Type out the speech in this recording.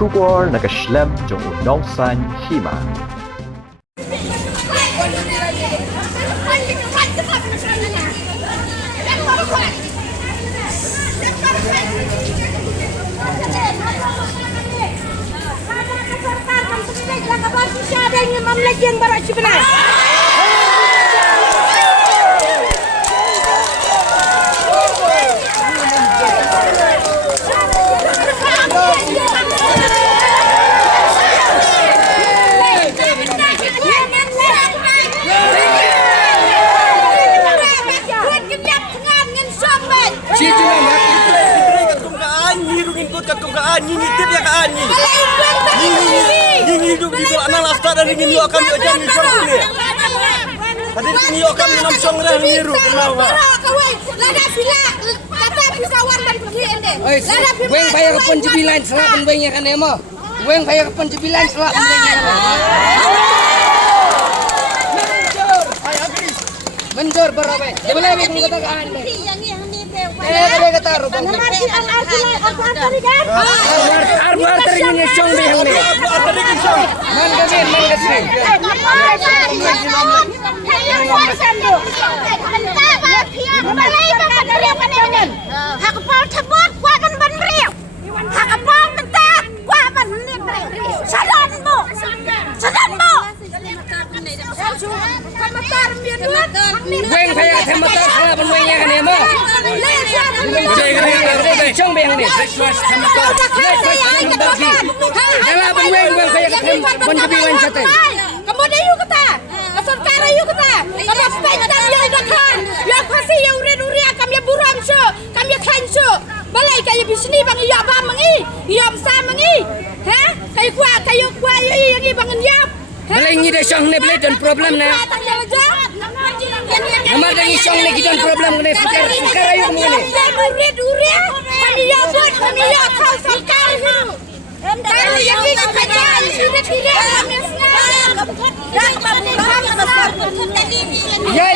Syukur nakaslem jong unongsan hima. Weng bayar penjebilan selapan wengnya kan emo. Weng bayar penjebilan selapan wengnya kan. Menjor berapa? Jemala weng kata kan. Dia kata rubang. Arbar teringin song deh yang ni. Man kasih. Weng saya kata motor salah penwengnya kan ya mo. Cong beng ni. Dalam penweng saya kata penjebilan satu. Kemudian yuk kata, keserkara yuk kata, kamu spendam yang dekat, yang pasti yang uri kami buram show, kami kain show, balai kayu bisni bang iya bang mengi, iya besar mengi, ha? Kayu kuat yang ini bangun yap. Balai ni dah song ni balai dan problem na. Nama dah ni song ni kita problem ni sekarang ayu kemana? Uri, kami iya buat, kami iya kau serkara itu. Kami yang ini kerja, sudah tidak. Ya,